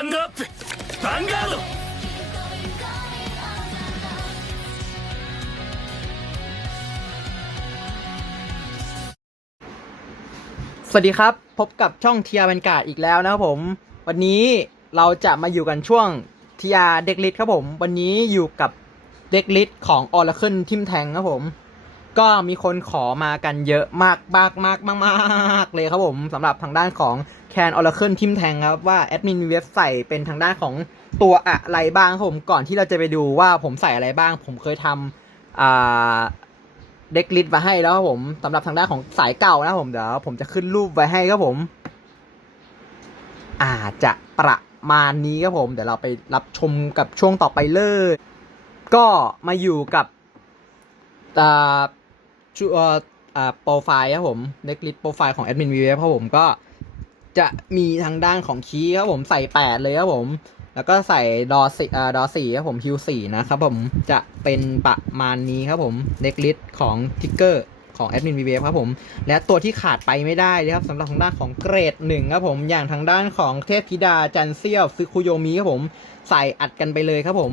ランドアップヴァンガード สวัสดีครับ พบกับช่องเทียร์บรรกาศอีกแล้วนะครับผม วันนี้เราจะมาอยู่กันช่วงเทียร์เด็กลิสครับผม วันนี้อยู่กับเด็กลิสของ Oracle ทิมแทงครับผม ก็มีคนขอมากันเยอะมากมากมากมากมากเลยครับผมสำหรับทางด้านของแคน Oracle ทิมแทงครับว่าแอดมินเว็บใส่เป็นทางด้านของตัวอะไรบ้างครับผมก่อนที่เราจะไปดูว่าผมใส่อะไรบ้าง ผมเคยทำเด็กลิสต์มาให้แล้วครับผมสำหรับทางด้านของสายเก่านะผมเดี๋ยวผมจะขึ้นรูปไว้ให้ครับผม อาจจะประมาณนี้ครับผม เดี๋ยวเราไปรับชมกับช่วงต่อไปเลย ก็มาอยู่กับ ชูเอ่าโปรไฟล์ครับผมเด็กลิสต์โปรไฟล์ของแอดมินวีเวครับผมก็จะมีทางด้านของคีย์ครับผมใส่แปดเลยครับผม แล้วก็ใส่ดอสี่อ่าดอสี่ครับผมฮิวสี่นะครับผมจะเป็นประมาณนี้ครับผมเด็กลิสของทิกเกอร์ของแอดมินวีเวครับผม และตัวที่ขาดไปไม่ได้เลยครับสำหรับทางด้านของเกรดหนึ่งครับผม อย่างทางด้านของเทพธิดาจันเซียวซึคุโยมิครับผม ใส่อัดกันไปเลยครับผม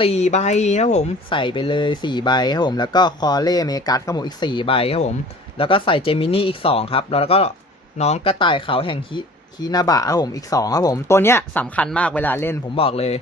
สี่ใบครับผมใส่ไปเลยสี่ใบครับผมแล้วก็คอเล่เมกัสครับผมอีกสี่ใบครับผมแล้วก็ใส่เจมินี่อีกสองครับแล้วก็น้องกระต่ายขาวแห่งฮิคีนาบะครับผมอีกสองครับผมตัวเนี้ยสำคัญมากเวลาเล่นผมบอกเลย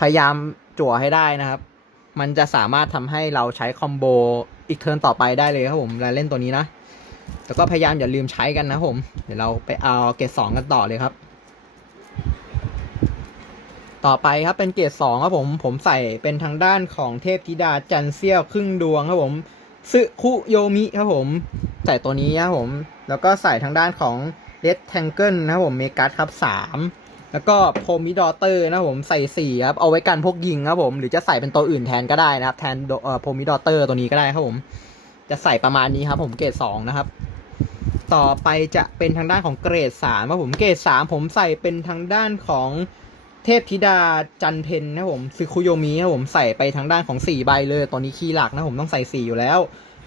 พยายามจั่วให้ได้นะครับ มันจะสามารถทำให้เราใช้คอมโบอีกเทิร์นต่อไปได้เลยครับผมเวลาเล่นตัวนี้นะแล้วก็พยายามอย่าลืมใช้กันนะผม เดี๋ยวเราไปเอาเกรดสองกันต่อเลยครับ ต่อไปครับเป็นเกรดสองครับผมผมใส่เป็นทางด้านของเทพธิดาจันเซียวครึ่งดวงครับผมซึคุโยมิครับผม ใส่ตัวนี้ครับผม แล้วก็ใส่ทางด้านของเ e ดแทงเกิลนะครับผมเมกัสครับสามแล้วก็โพมิดอเตอร์นะครับผมใส่สี่ครับเอาไว้กันพวกยิงครับผม หรือจะใส่เป็นตัวอื่นแทนก็ได้นะครับ แทนเอ่อโพมิดอเตอร์ตัวนี้ก็ได้ครับผม จะใส่ประมาณนี้ครับผมเกรดสองนะครับ ต่อไปจะเป็นทางด้านของเกรดสามครับผมเกรดสามผมใส่เป็นทางด้านของ เทพธิดาจันเพนนะผมซึคุโยมิครับผมใส่ไปทางด้านของสี่ใบเลยตัวนี้คีย์หลักนะผมต้องใส่สี่อยู่แล้ว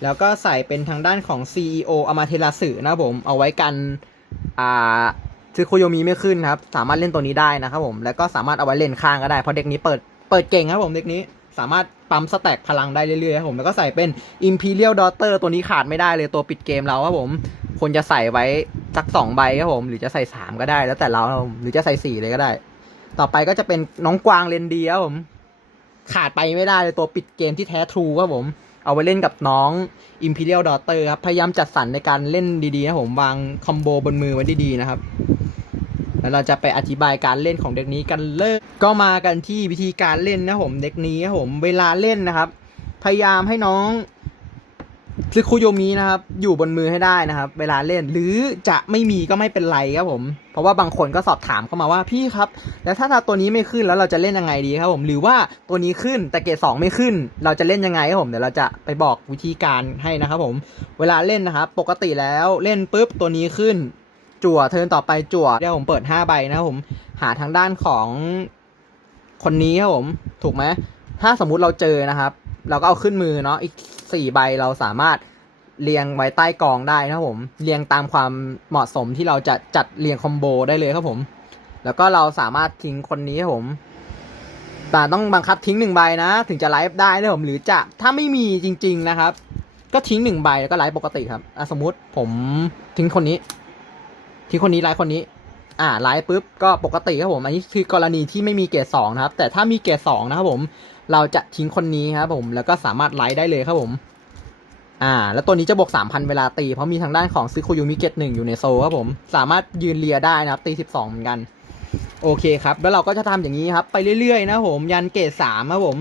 แล้วก็ใส่เป็นทางด้านของ CEO อามาเทราสึนะผมเอาไว้กันอ่าซึคุโยมิไม่ขึ้นครับ สามารถเล่นตัวนี้ได้นะครับผมแล้วก็สามารถเอาไว้เล่นข้างก็ได้เพราะเด็กนี้เปิดเปิดเก่งครับผมเด็กนี้สามารถปั๊มสแต็กพลังได้เรื่อยๆครับผมแล้วก็ใส่เป็น Imperial Daughter ตัวนี้ขาดไม่ได้เลยตัวปิดเกมเราครับผมควรจะใส่ไว้สักสองใบครับผม หรือจะใส่สามก็ได้แล้วแต่เราหรือจะใส่สี่เลยก็ได้ ต่อไปก็จะเป็นน้องกวางเลนดีครับผม ขาดไปไม่ได้เลยตัวปิดเกมที่แท้ทรูครับผม เอาไว้เล่นกับน้อง Imperial Daughter ครับ พยายามจัดสรรในการเล่นดีๆนะผมวางคอมโบบนมือไว้ดีๆนะครับ แล้วเราจะไปอธิบายการเล่นของเด็กนี้กันเลยก็มากันที่วิธีการเล่นนะผมเด็กนี้ครับผมเวลาเล่นนะครับ พยายามให้น้อง ซึคุโยมินะครับ อยู่บนมือให้ได้นะครับ เวลาเล่น หรือจะไม่มีก็ไม่เป็นไรครับผม เพราะว่าบางคนก็สอบถามเข้ามาว่าพี่ครับ แล้วถ้าตัวนี้ไม่ขึ้นแล้วเราจะเล่นยังไงดีครับผม หรือว่าตัวนี้ขึ้นแต่เกรดสองไม่ขึ้น เราจะเล่นยังไงครับผม เดี๋ยวเราจะไปบอกวิธีการให้นะครับผม เวลาเล่นนะครับ ปกติแล้วเล่นปุ๊บตัวนี้ขึ้น จั่วเทิร์นต่อไปจั่วเดี๋ยวผมเปิดห้าใบนะครับผม หาทางด้านของคนนี้ครับผม ถูกไหม ถ้าสมมุติเราเจอนะครับ เราก็เอาขึ้นมือเนาะอีกสี่ใบเราสามารถเรียงไว้ใต้กองได้นะครับผมเรียงตามความเหมาะสมที่เราจะจัดเรียงคอมโบได้เลยครับผม แล้วก็เราสามารถทิ้งคนนี้ครับผมแต่ต้องบังคับทิ้งหนึ่งใบนะ ถึงจะไลฟ์ได้นะผมหรือจะถ้าไม่มีจริง ๆนะครับ ก็ทิ้งหนึ่งใบแล้วก็ไลฟ์ปกติครับอสมมติผมทิ้งคนนี้ ทิ้งคนนี้ไลฟ์คนนี้ อ่าไลฟ์ปุ๊บก็ปกติครับผมอันนี้คือกรณีที่ไม่มีเกรดสองนะครับ แต่ถ้ามีเกรดสองนะครับผม เราจะทิ้งคนนี้ครับผมแล้วก็สามารถไลฟ์ได้เลยครับผม อ่า แล้วตัวนี้จะบวกสามพันเวลาตี เพราะมีทางด้านของซิคุยูมิเกตหนึ่งอยู่ในโซครับผม สามารถยืนเลียได้นะครับ ตีสิบสองเหมือนกัน โอเคครับ แล้วเราก็จะทำอย่างนี้ครับ ไปเรื่อยๆ นะผม ยันเกรดสามครับผม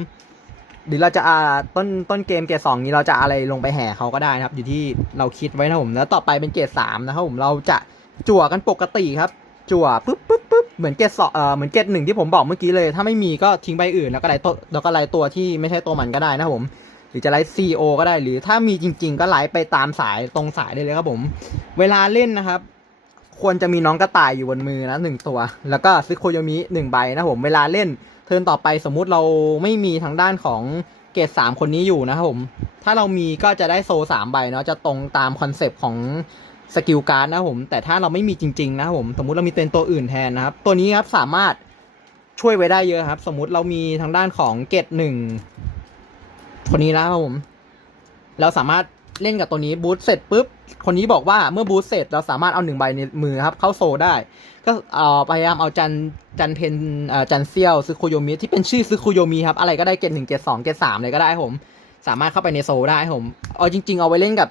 หรือเราจะอ่าต้นต้นเกมเกรดสองนี้เราจะอะไรลงไปแห่เขาก็ได้นะครับ อยู่ที่เราคิดไว้นะผม แล้วต่อไปเป็นเกรดสามนะครับผมเราจะจั่วกันปกติครับ จั่วปุ๊บปุ๊บปุ๊บเหมือนเกรดสอเอ่อเหมือนเกรดหนึ่งที่ผมบอกเมื่อกี้เลย ถ้าไม่มีก็ทิ้งใบอื่นแล้วก็ไล่ตัวแล้วก็ไล่ตัวที่ไม่ใช่ตัวมันก็ได้นะผม หรือจะไลฟ์ซีโอก็ได้หรือถ้ามีจริง ๆ ก็ไลฟ์ไปตามสายตรงสายได้เลยครับผม เวลาเล่นนะครับ ควรจะมีน้องกระต่ายอยู่บนมือนะหนึ่งตัว แล้วก็ซิโคโยมิหนึ่งใบนะผมเวลาเล่นเทิร์นต่อไปสมมุติเราไม่มีทางด้านของเกรดสามคนนี้อยู่นะครับผม ถ้าเรามีก็จะได้โซสามใบเนาะจะตรงตามคอนเซปต์ของ สกิลการ์ดนะครับผม แต่ถ้าเราไม่มีจริง ๆ นะครับผม สมมุติเรามีเป็นตัวอื่นแทนนะครับ ตัวนี้ครับสามารถช่วยไว้ได้เยอะครับ สมมุติเรามีทางด้านของเกตหนึ่งคนนี้นะครับผม เราสามารถเล่นกับตัวนี้บูทเสร็จปุ๊บ คนนี้บอกว่าเมื่อบูทเสร็จเราสามารถเอาหนึ่งใบในมือครับ เข้าโซได้ ก็เออพยายามเอาจันจันเพนจันเซียวซึคุโยมิที่เป็นชื่อซึคุโยมิครับ อะไรก็ได้เกตหนึ่งเกตสองเกตสามเลยก็ได้ครับผม สามารถเข้าไปในโซได้ครับผม เอาจริง ๆ เอาไว้เล่นกับ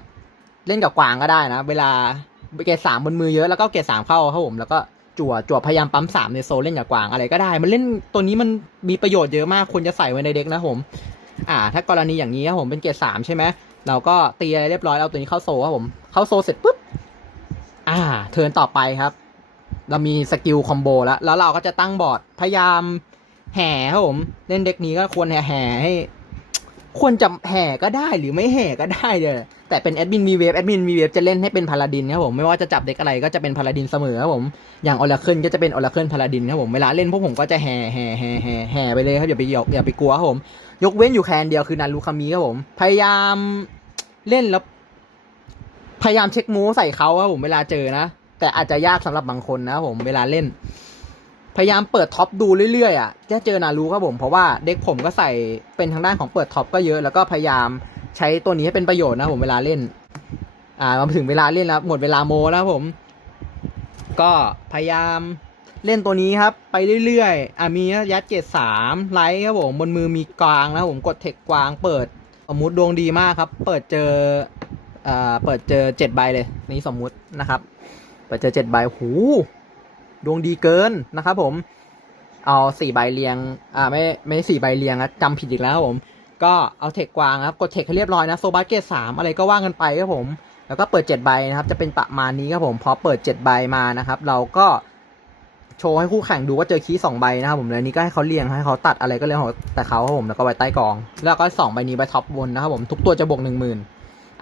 เล่นกับกวางก็ได้นะ เวลาเกตสามบนมือเยอะแล้วก็เกตสามเข้าครับผมแล้วก็จั่วจั่วพยายามปั๊มสามในโซเล่นกับกวางอะไรก็ได้ มันเล่นตัวนี้มันมีประโยชน์เยอะมากควรจะใส่ไว้ในเด็กนะครับผม อ่า ถ้ากรณีอย่างนี้ครับผมเป็นเกตสามใช่ไหมเราก็ตีอะไรเรียบร้อยเอาตัวนี้เข้าโซครับผม เข้าโซเสร็จปุ๊บอ่า เทิร์นต่อไปครับ เรามีสกิลคอมโบแล้ว แล้วเราก็จะตั้งบอร์ดพยายามแห่ครับผม เล่นเด็กนี้ก็ควรแห่ให้ ควรจะแห่ก็ได้หรือไม่แห่ก็ได้เลยแต่เป็นแอดมินมีเวฟแอดมินมีเวฟจะเล่นให้เป็นพาลาดินครับผมไม่ว่าจะจับเด็กอะไรก็จะเป็นพาลาดินเสมอครับผมอย่างออร์เคิลก็จะเป็นออร์เคิลพาลาดินครับผมเวลาเล่นพวกผมก็จะแห่แห่แห่แห่แห่ไปเลยครับอย่าไปหยอกอย่าไปกลัวครับผม ยกเว้นอยู่แคนเดียวคือนารูคามิครับผมพยายามเล่นแล้วพยายามเช็คมูใส่เขาครับผมเวลาเจอนะ แต่อาจจะยากสำหรับบางคนนะครับผมเวลาเล่น พยายามเปิดท็อปดูเรื่อยๆอะจะเจอนารูครับผม เพราะว่าเด็กผมก็ใส่เป็นทางด้านของเปิดท็อปก็เยอะแล้วก็พยายามใช้ตัวนี้ให้เป็นประโยชน์นะผมเวลาเล่น อ่ามาถึงเวลาเล่นแล้วหมดเวลาโมแล้วครับผม ก็พยายามเล่นตัวนี้ครับ ไปเรื่อยๆ อ่ามียัดเกตสามไลท์ครับผมบนมือมีกวางนะผมกดเทคกวางเปิดสมมุติดวงดีมากครับ เปิดเจออ่าเปิดเจอเจ็ดใบเลยนี่สมมุตินะครับ เปิดเจอเจ็ดใบหู ดวงดีเกินนะครับผม เอาสี่ใบเรียง อ่าไม่ไม่สี่ใบเรียงนะจำผิดอีกแล้วครับผม ก็เอาเทคกวางครับกดเทคให้เรียบร้อยนะโซบัสเกตสามอะไรก็ว่ากันไปครับผม แล้วก็เปิดเจ็ดใบนะครับจะเป็นประมาณนี้ครับผมพอเปิดเจ็ดใบมานะครับ เราก็โชว์ให้คู่แข่งดูว่าเจอคีย์สองใบนะครับผมแล้วนี้ก็ให้เขาเรียงให้เขาตัดอะไรก็เรื่องของแต่เขาครับผมแล้วก็ไว้ใต้กอง แล้วก็สองใบนี้ไว้ท็อปบนนะครับผมทุกตัวจะบวกหนึ่งหมื่น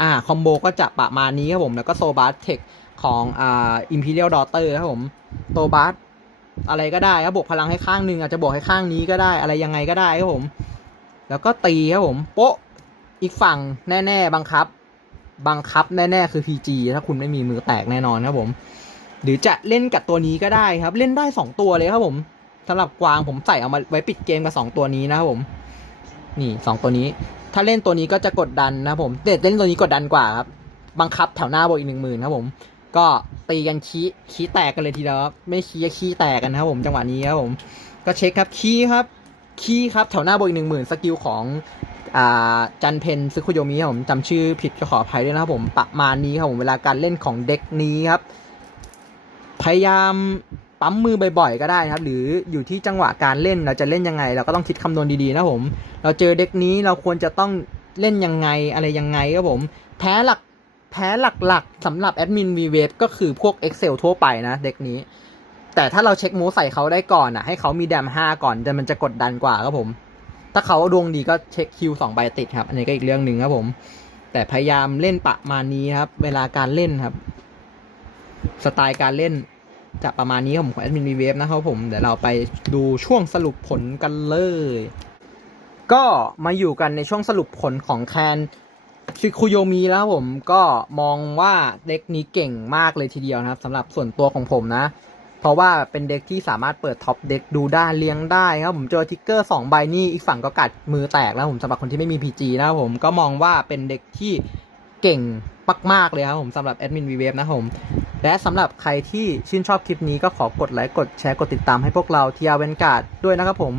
อ่าคอมโบก็จะประมาณนี้ครับผมแล้วก็โซบัสเทคของอ่าอิมพีเรียลดอเตอร์ครับผม โซบัสอะไรก็ได้ครับบวกพลังให้ข้างหนึ่งอาจจะบวกให้ข้างนี้ก็ได้อะไรยังไงก็ได้ครับผม แล้วก็ตีครับผม โป๊ะอีกฝั่งแน่ๆบังคับ บังคับแน่ๆคือ PG ถ้าคุณไม่มีมือแตกแน่นอนครับผม หรือจะเล่นกับตัวนี้ก็ได้ครับ เล่นได้สองตัวเลยครับผมสำหรับกวางผมใส่เอามาไว้ปิดเกมกับสองตัวนี้นะครับผม นี่สองตัวนี้ ถ้าเล่นตัวนี้ก็จะกดดันนะครับผมแต่เล่นตัวนี้กดดันกว่าครับบังคับแถวหน้าบวกอีกหนึ่งหมื่นครับผม ก็ตีกันขี้ขี้แตกกันเลยทีเดียวครับไม่ขี้ขี้แตกกันนะครับผมจังหวะนี้ครับผมก็เช็คครับขี้ครับขี้ครับแถวหน้าบวกอีกหนึ่งหมื่นสกิลของอ่าจันเพนซึคุโยมิครับผมจำชื่อผิดก็ขออภัยด้วยนะครับผมประมาณนี้ครับผมเวลาการเล่นของเด็กนี้ครับ พยายามปั๊มมือบ่อยๆก็ได้นะครับ หรืออยู่ที่จังหวะการเล่นเราจะเล่นยังไง เราก็ต้องคิดคำนวณดีๆนะผม เราเจอเด็กนี้เราควรจะต้องเล่นยังไงอะไรยังไงครับผม แพ้หลัก แพ้หลักๆสำหรับแอดมิน v w a v ก็คือพวก Excel ทั่วไปนะเด็กนี้ แต่ถ้าเราเช็คโมใส่เขาได้ก่อนอะ ให้เขามีแดม5ก่อนแต่มันจะกดดันกว่าครับผม ถ้าเขาดวงดีก็เช็คคิวสองใบติดครับ อันนี้ก็อีกเรื่องหนึ่งครับผม แต่พยายามเล่นประมาณนี้ครับ เวลาการเล่นครับ สไตล์การเล่นจะประมาณนี้ครับผมของแอดมินวีเวฟนะครับผม เดี๋ยวเราไปดูช่วงสรุปผลกันเลยก็มาอยู่กันในช่วงสรุปผลของแคน ชิคุโยมีแล้วผมก็มองว่าเด็กนี้เก่งมากเลยทีเดียวนะครับสำหรับส่วนตัวของผมนะ เพราะว่าเป็นเด็กที่สามารถเปิดท็อปเด็กดูได้เลี้ยงได้ครับผมเจอทิกเกอร์2ใบนี่อีกฝั่งก็กัดมือแตกแล้วผมสำหรับคนที่ไม่มี PG นะครับผมก็มองว่าเป็นเด็กที่เก่งมากๆเลยครับผมสำหรับแอดมินวีเวฟนะผมและสำหรับใครที่ชื่นชอบคลิปนี้ก็ขอกดไลค์กดแชร์กดติดตามให้พวกเราเทียเวนการ์ดด้วยนะครับผม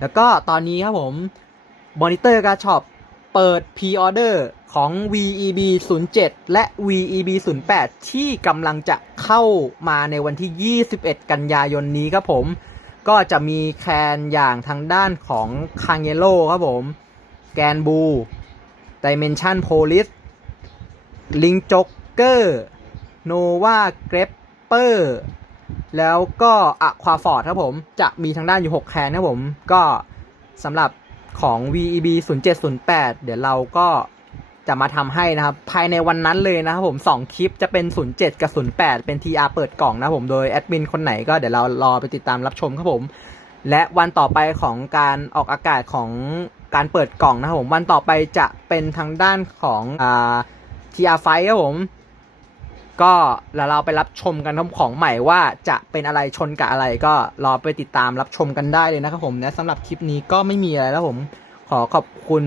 แล้วก็ตอนนี้ครับผมมอนิเตอร์การช็อป เปิด P-Order ของ VEB 07 และ VEB 08ที่กำลังจะเข้ามาในวันที่ 21 กันยายนนี้ครับผม ก็จะมีแคนอย่างทางด้านของคางเยโ o ครับผม แกนบู Dimension Police ลิงจ็อกเกอร์โนวาเกรปเปอร์ แล้วก็อะควาฟอร์ดครับผม จะมีทางด้านอยู่ 6 แคนครับผม ก็สำหรับ ของ VEB 0708 เดี๋ยวเราก็จะมาทำให้นะครับ ภายในวันนั้นเลยนะครับผม 2 คลิปจะเป็น 07 กับ 08 เป็น TR เปิดกล่องนะผม โดยแอดมินคนไหนก็เดี๋ยวเรารอไปติดตามรับชมครับผม และวันต่อไปของการออกอากาศของการเปิดกล่องนะครับผม วันต่อไปจะเป็นทางด้านของอ่า TR ไฟครับผม ก็แล้วเราไปรับชมกันครับของใหม่ว่าจะเป็นอะไรชนกับอะไรก็รอไปติดตามรับชมกันได้เลยนะครับผมและสำหรับคลิปนี้ก็ไม่มีอะไรแล้วผมขอขอบคุณ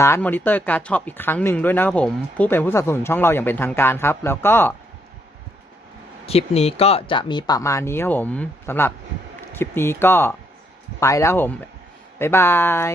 ร้านมอนิเตอร์การ์ดช็อปอีกครั้งหนึ่งด้วยนะครับผม ผู้เป็นผู้สนับสนุนช่องเราอย่างเป็นทางการครับ แล้วก็คลิปนี้ก็จะมีประมาณนี้ครับผมสำหรับคลิปนี้ก็ไปแล้วผม บ๊ายบาย